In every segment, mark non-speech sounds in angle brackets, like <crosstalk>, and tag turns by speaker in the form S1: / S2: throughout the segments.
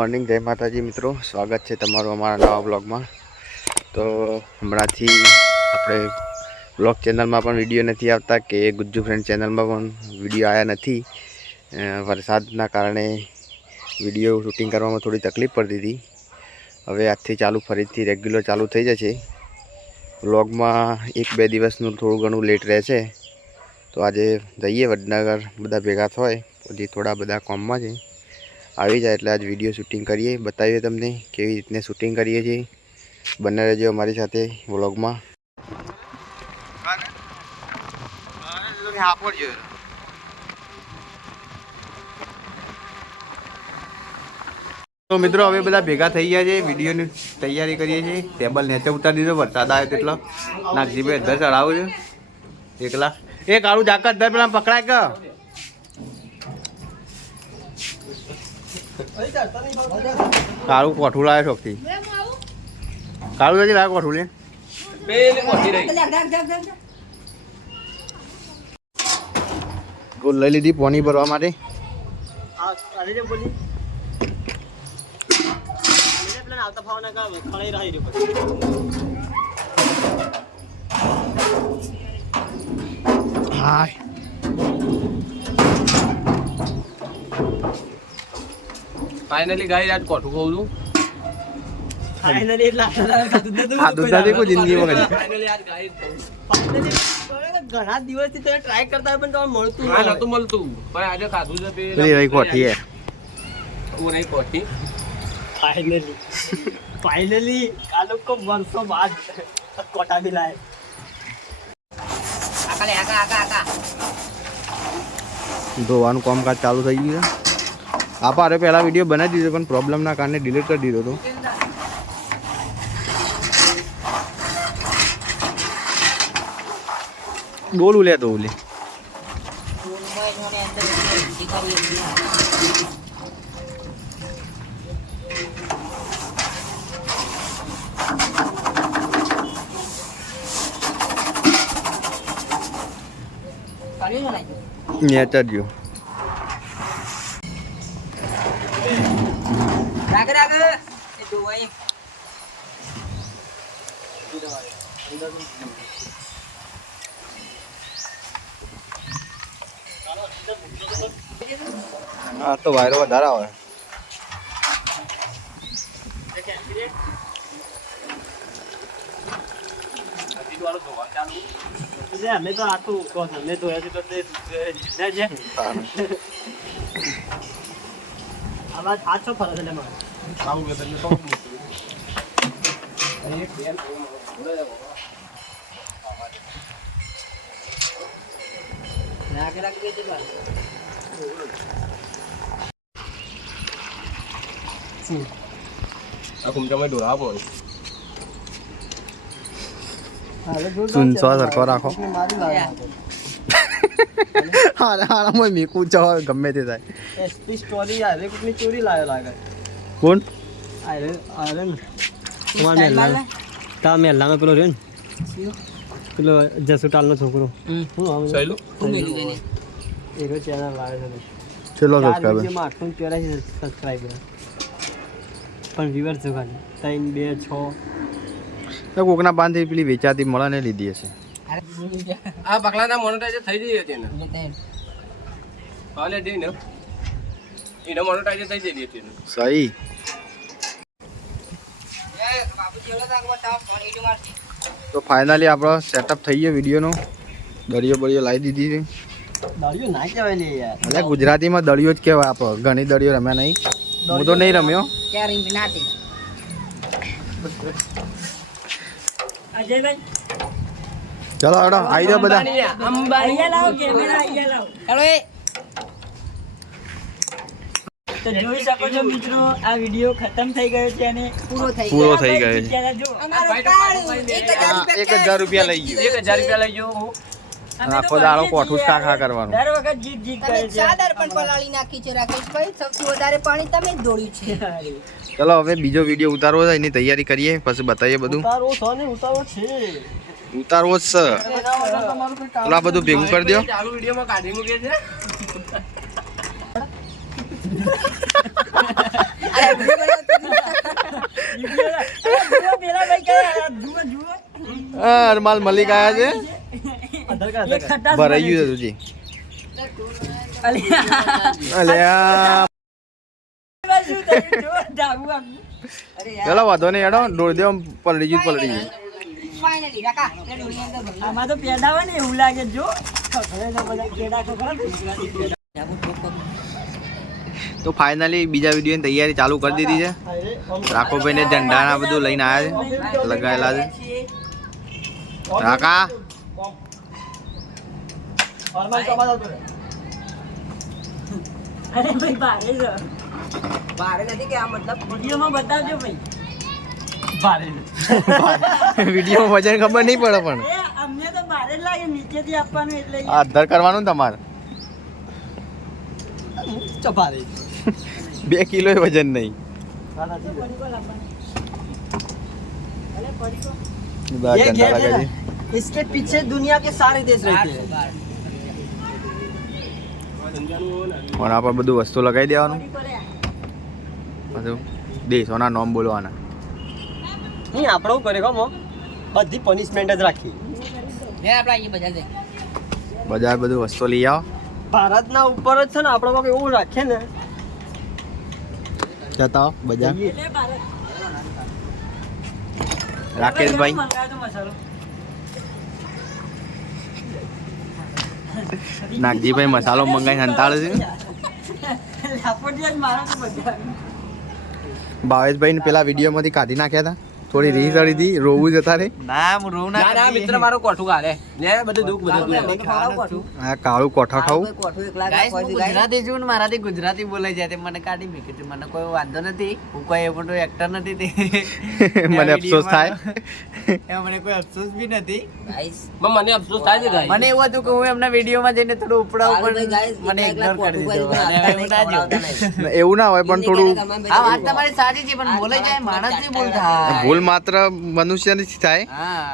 S1: Morning, જય માતાજી મિત્રો. સ્વાગત છે તમારું અમારા નવા બ્લોગમાં તો હમણાંથી આપણે બ્લોગ ચેનલમાં પણ વીડિયો નથી આવતા કે ગુજ્જુ ફ્રેન્ડ ચેનલમાં પણ વીડિયો આવ્યા નથી. વરસાદના કારણે વીડિયો શૂટિંગ કરવામાં થોડી તકલીફ પડતી હતી. હવે આજથી ચાલુ, ફરીથી રેગ્યુલર ચાલુ થઈ જશે. બ્લોગમાં એક બે દિવસનું થોડું ઘણું લેટ રહેશે. તો આજે જઈએ, વડનગર, બધા ભેગા થાય. પછી થોડા બધા કોમમાં છે આવી જાય એટલે આજ વીડિયો શૂટિંગ કરીએ. બતાવીએ તમને કેવી રીતને શૂટિંગ કરીએ છીએ. બંને રહેજો અમારી સાથે વ્લોગમાં તો મિત્રો, હવે બધા ભેગા થઈ ગયા છે. વિડીયોની તૈયારી કરીએ છીએ. ટેબલ નીચે ઉતારી દીધો. વરસાદ આવ્યો તેટલો. નાગજીભાઈ અધર ચડાવું છે. એકલા. એ કાળું જાકર અધર પેલા પકડાય કે? કાળું કોઠું લાવે શોખથી. કાળું જતી લાવે કોઠું લે. ગોલ લઈ લીધી પોની ભરવા માટે. હાય.
S2: ફાઇનલી ગાઈ આજ કોઠું કહું છું.
S1: ખાધું નથી કોઈ જિંદગીમાં કદી
S2: ફાઇનલી આજ ગાઈ
S3: ઘણા દિવસથી તમે ટ્રાય કરતા પણ તમને મળતું
S2: હા નતું. મળતું. પણ આજે ખાધું છે તે
S1: પેલી રહી કોઠી હે
S2: હું નહીં કોઠી.
S3: ફાઇનલી ફાઇનલી આ લોકો વર્ષો બાદ કોટા બી લાય.
S1: ધોવાનું કામકાજ ચાલુ થઈ ગયું છે. આપા અરે પહેલાં વીડિયો બનાવી દીધો પણ પ્રોબ્લેમના કારણે ડિલીટ કરી દીધો હતો ડોલ ઉલે તો લે નેચર જો હા તો વાયરો વધારે આવે.
S3: અમે તો આટલું કહો અમે તો સાચો ફરક એટલે મારે <laughs>
S1: હારા હારામાં મીકું ચો ગમે તે થાય.
S3: એસપી સ્ટોરી આરે કોકની ચોરી લાવ્યો લાગે.
S1: કોણ?
S3: તા મહેલાનો પેલો રહ્યો ને. પેલો જસુટાલનો છોકરો. હું આમ
S2: સહેલું
S3: એનો ચેનલ લાવ્યો છે
S1: ચલો
S3: ચાર
S1: સબસ્ક્રાઈબર
S3: વિડીયોમાં આઠસો ને ચોર્યાસી સબસ્ક્રાઈબર પણ વ્યુઅર છે ખાલી. ત્રણ બે છ.
S1: તો કોકના બાંધી પેલી વેચાતી મળાને લીધી હશે.
S2: આ બકલાના મોનેટાઇઝ થઈ જઈ હતી ને હાલે જઈને એને મોનેટાઇઝ થઈ જઈ હતી ને
S1: સહી. તો ફાઇનલી આપણો સેટઅપ થઈ ગયો વિડીયોનો. દરિયો બળિયો લાવી દીધી છે.
S3: દરિયો ના કહેવાય લે યાર.
S1: એટલે ગુજરાતીમાં દરિયો જ કહેવાય આપણો. ઘણી દરિયો રમ્યા નહીં. હું તો નહીં રમ્યો.
S3: અજયભાઈ.
S1: ચલો હડો આવી જાઓ બધા.
S3: અહીંયા લાવો કેમેરા અહીંયા લાવો. તો જોઈ શકો છો મિત્રો આ વીડિયો ખતમ થઈ ગયો છે અને પૂરો થઈ
S1: પૂરો થઈ ગયો છે. એક હજાર રૂપિયા લઈ ગયો.
S2: એક હજાર રૂપિયા લઈ ગયો. હું
S1: આખો દાડો કોઠું જ
S3: છીએ
S1: કરવાનું.
S3: દર વખત જીત જીત કરે છે.
S4: ચાદર પણ પલાળી નાખી છે રાકેશભાઈ સૌથી વધારે પાણી તમે જ દોડ્યું છે. <laughs>
S1: ચલો હવે બીજો વીડિયો ઉતારવો છે એની તૈયારી કરીએ પછી બતાવીએ બધું.
S3: ઉતારવો છો ને ઉતારો છે.
S1: ઉતારવો જ છે. ચલો આ બધું ભેગું કરી દો.
S2: ચાલુ વિડીયોમાં કાઢી મૂકે છે
S1: અરમાલ મલિક આયા છે. ભરાઈ ગયું છે તુજી. ચલો, વાંધો નહીં, હેડો દોડ દેવો પલડી ગયું પલડી ગયું.
S3: આમાં તો હોય ને એવું લાગે જો તો
S1: ફાઇનલી બીજા વિડીયોની તૈયારી ચાલુ કરી દીધી છે. રાખોભાઈને ઝંડાના બધું લઈને આવ્યા છે. લગાવેલા છે. રાકા!
S3: અરે ભાઈ ભારે છે
S4: ભારે નથી કે આ મતલબ
S3: વિડીયોમાં બતાવજો ભાઈ. <laughs>
S1: વીડિયો વજન ખબર નહીં પડે પણ.
S3: એ અમને તો ભારે લાગે નીચેથી આપવાનું એટલે
S1: આ કરવાનું તમારે.
S3: ચપારી
S1: બે કિલો વજન નહીં બા
S3: ये
S1: ઝંડા
S3: गेम है
S1: લગાડી
S3: ना, इसके पीछे दुनिया के सारे देश रहते हैं
S1: પણ આપણે બધું વસ્તુ લગાવી દેવાનું બધું દેશોના નોમ બોલવાના
S3: નહીં આપણે શું કરે ખબર બધી પનિશમેન્ટ જ રાખી
S4: લે આપડા અહીંયા બજાર જઈએ.
S1: બજાર બધું વસ્તુ લઈ આવો
S3: ભારતના ઉપર જ છે ને આપણે કોઈક એવું રાખે ને
S1: જતા બજાર રાકેશભાઈ. નાગજીભાઈ મસાલો મંગાવીને હંતાળે છે. ભાવેશભાઈ ને પેલા વિડીયોમાંથી કાઢી નાખ્યા હતા. થોડી રીસ અડી હતી રોવું જતા રે
S2: ના ના મિત્ર મારો કોઠું કાલે લે બધું દુખ બધું.
S1: આ કાળું કોઠા ખાવું?
S5: હું. ગુજરાતી છું ને મારાથી ગુજરાતી બોલાઈ જાય તે મને કાઢી મૂકી હતી મને કોઈ વાંધો નથી. હું કોઈ એ મોટો એક્ટર નથી તે. <laughs>
S1: મને અફસોસ થાય.
S5: મને કોઈ અફસોસ બી નથી.
S4: ગાઈસ.
S2: મને અફસોસ થાય છે ગાઈસ.
S5: મને એવું હતું કે હું એમના વિડીયોમાં જઈને થોડું ઉપડાવ પણ મને ઇગ્નોર કરી દીધો. ના.
S1: એવું ના હોય પણ થોડું
S5: આ વાત તમારી સાચી છે પણ બોલાઈ જાય માણસ નહીં બોલતા
S1: ભૂલ માત્ર મનુષ્યની થાય.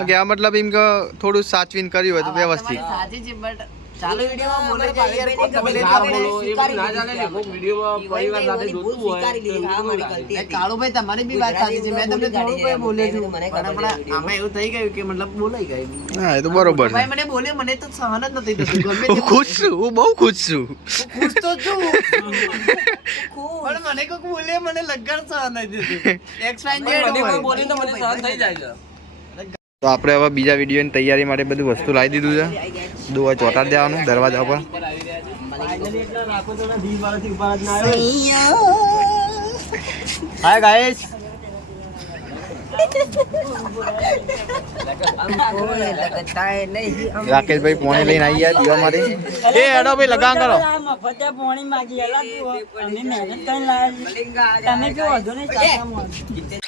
S1: કે આ મતલબ એમ કે થોડું સાચવીને કર્યું હોય તો વ્યવસ્થિત.
S5: સાચી છે બટ ચાલુ વિડીયોમાં બોલાઈ જાય
S2: તમે ના બોલો એ ના ચાલે ને કોઈક વિડીયોમાં પરિવાર સાથે જોતું હોય
S4: હા, મારી ગલતી હતી.
S5: કાળુભાઈ તમારી બી વાત સાચી છે. મેં તમને થોડું કોઈ બોલ્યો છું.
S4: મને
S5: પણ
S4: ખબર
S5: હમણાં
S4: છે
S5: આમાં એવું થઈ ગયું કે મતલબ બોલાઈ ગયું
S1: હા એ તો બરોબર
S5: ભાઈ મને બોલે મને તો સહન જ નથી થતું. ગમે
S1: હું ખુશ છું હું બહુ ખુશ છું.
S5: ખુશ તો છું. <laughs> પણ મને કોઈક બોલે મને લગન સહન નથી થતું. એક્સ વાય
S2: પણ મને તો મને સહન થઈ જાય છે.
S1: તો આપણે હવે બીજા વિડીયોની તૈયારી માટે બધું વસ્તુ લાવી દીધું છે. દુવા ચોટાડી દેવાનું દરવાજા પર
S3: હાય ગાઈસ
S1: રાકેશભાઈ પોણે લઈને આવી ગયા દીવા માટે. એ હેડો ભાઈ લગાન કરો.
S3: મફતે પોણી માગી. તમે વધુ નહીં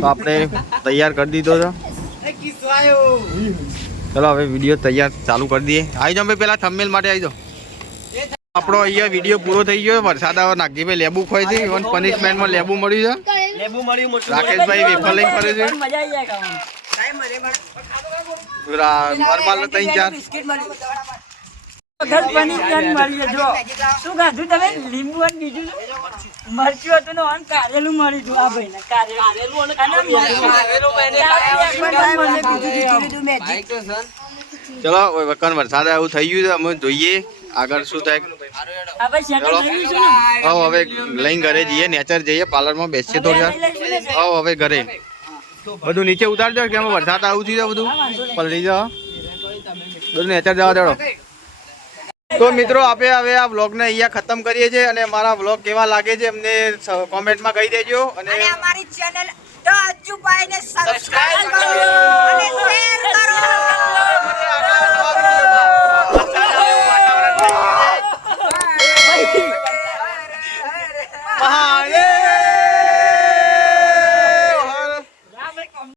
S1: તો આપણે તૈયાર કરી દીધો છો. ચલો હવે વીડિયો તૈયાર ચાલુ કરી દઈએ. આવી જાઓ ભાઈ પેલા થંબમેલ માટે આવી જાઓ. આપણો અહીંયા વીડિયો પૂરો થઈ ગયો વરસાદ આવે નાગજીભાઈ લેબુ ખોય છે. ઇવન પનિશમેન્ટમાં લેબુ મળ્યું છે. રાકેશભાઈ વેફર લઈને ફરે છે.
S3: મજા આવી જાય ખાવાની.
S1: નોર્મલ ત્રણ ચાર.
S3: વખત બની ત્યાં મળી જો શું ખાધું તમે? લીંબુ અને બીજું મરચું હતું ને કારેલું મળ્યું હતું આ ભાઈને. કારેલું કારેલું મને બીજું દીધું લીધું મેં.
S2: બાઈક તો સર
S1: ચલો વકન વરસાદ આવું થઈ ગયું છે. અમે જોઈએ. આગળ શું થાય? હવે હવે લઈને ઘરે જઈએ. નેચર જઈએ. પાર્લરમાં બેસીએ થોડી વાર. હવે હવે ઘરે. બધું નીચે ઉતારજો. કે આમાં વરસાદ આવું થયું છે બધું. પલડી જાઓ. બધું નેચર જવા દેડો તો મિત્રો આપણે હવે આ વ્લોગને અહીંયા ખતમ કરીએ છીએ અને મારા વ્લોગ કેવા લાગે છે અમને કોમેન્ટમાં કહી દેજો અને
S4: અમારી ચેનલ રાજુભાઈને સબસ્ક્રાઇબ કરો અને શેર કરો.